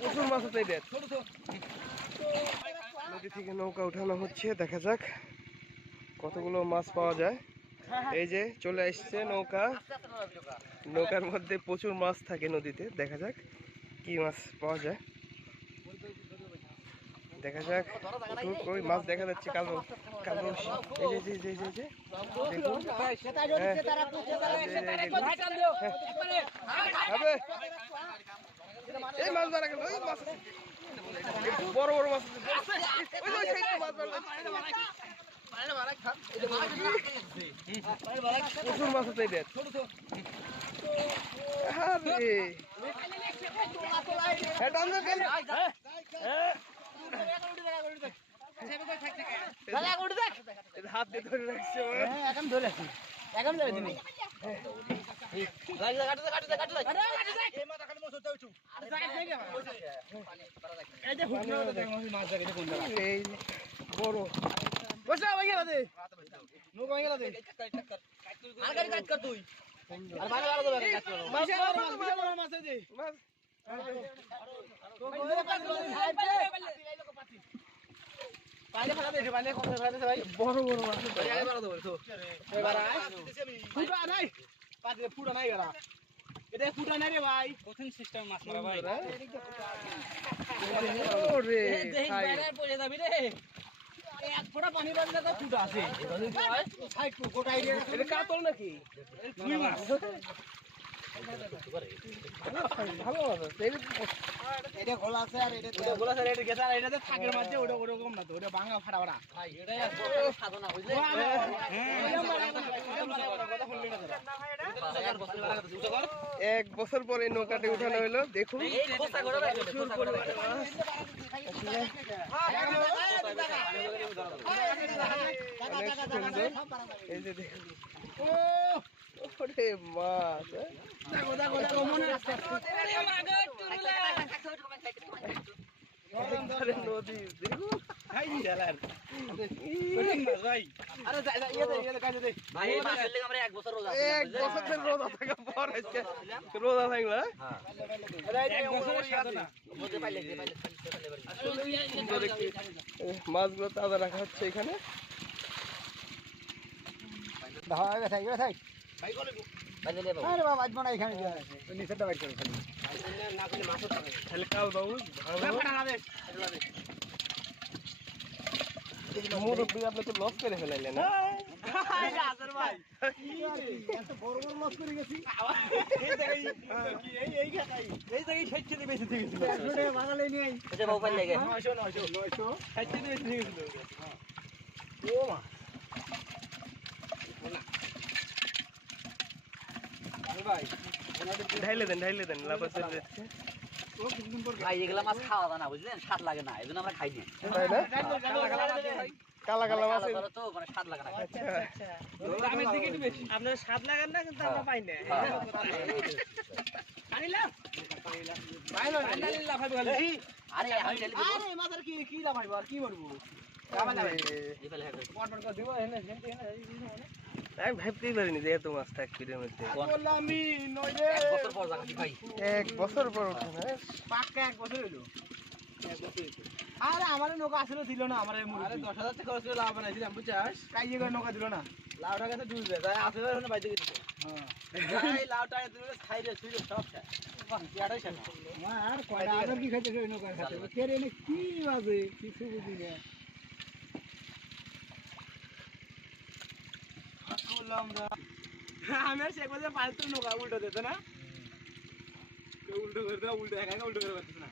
প্রচুর মাছ আছে এদের। নদী থেকে নৌকা উঠানো হচ্ছে, দেখা যাক কতগুলো মাছ পাওয়া যায়। এই যে চলে আসছে নৌকা, নৌকার মধ্যে প্রচুর মাছ থাকে নদীতে। দেখা যাক কি মাছ পাওয়া যায়, দেখা যাক। ওই মাছ দেখা যাচ্ছে কালো কালো। এই যে যে যে যে এই মাছ ধরা গেল, বড় বড় মাছ প্রচুর মাছ আছে এদের। হাত দিয়ে ধরে রাখছে, এখন ধরে রাখছি, এখন ধরে দিন। বড় ফুটা নাই গেলা, এটা ফুটা নাই রে ভাই, কঠিন সিস্টেম মাছ মারা ভাই। ওরে পড়ে যাবি রে, এক ফোঁটা পানি বাজলে তো ফুটা আছে। সাইড টু গোটা এরিয়া, এটা কাতল নাকি? রুই মাছ। ভালো আছে এটা, গোলা আছে আর এটা গোলা আছে, এটা গেছে আর এটাতে থাকের মাঝে ওটা ওরকম না তো, ওটা ভাঙা ফাটা ফাটা ভাই। এটাই সাধনা বুঝলে, এক বছর পরে নৌকাতে উঠানো হলো। দেখুন এই যে দেখুন, ওরে মাছ, নদী দেখুন। এক বছর রোজা থাকা পর রোজা থাকলো, মাছগুলো তাজা রাখা হচ্ছে এখানে। মুরব্বী আপনি তো লস করে ফেলাইলেন না? ঢাইলে দেন লাভ আছে। ভাই এগুলা মাছ খাওয়া যায় না বুঝলেন, স্বাদ লাগে না, এজন্য আমরা খাই না। কালা কালা মাছ তো মানে স্বাদ লাগে না। আপনার স্বাদ লাগান না, কিন্তু আমরা পাই না। আমি ভাবতেই পারিনি যে এত মাছ থাকবে এর মধ্যে। এক বছর পর উঠে পাক্কা, এক বছর হইলো। আরে আমার নৌকা আসলে দিল না, আমার 10,000 টাকা খরচ করে লাভ বানাইছিলাম বুঝছাস, কাইয়ে করে নৌকা দিল না। লাউটা কাছে ডুববে তাই আসলে বাইতে গেছে। হ্যাঁ এই লাউটা দিলে খাইলে শুইলে সব খায়। বাহ ইয়াটাই শানা আর কয়টা আদর কি খাইতে ওই নৌকা খাতে কে রে, কি বাজে কিছু বুঝি না। আমি আর শেখ বাজার পাঁচ নৌকা উল্টো দিত না, উল্টো করে দেওয়া, উল্টো একা উল্টো করে পারতেছে না।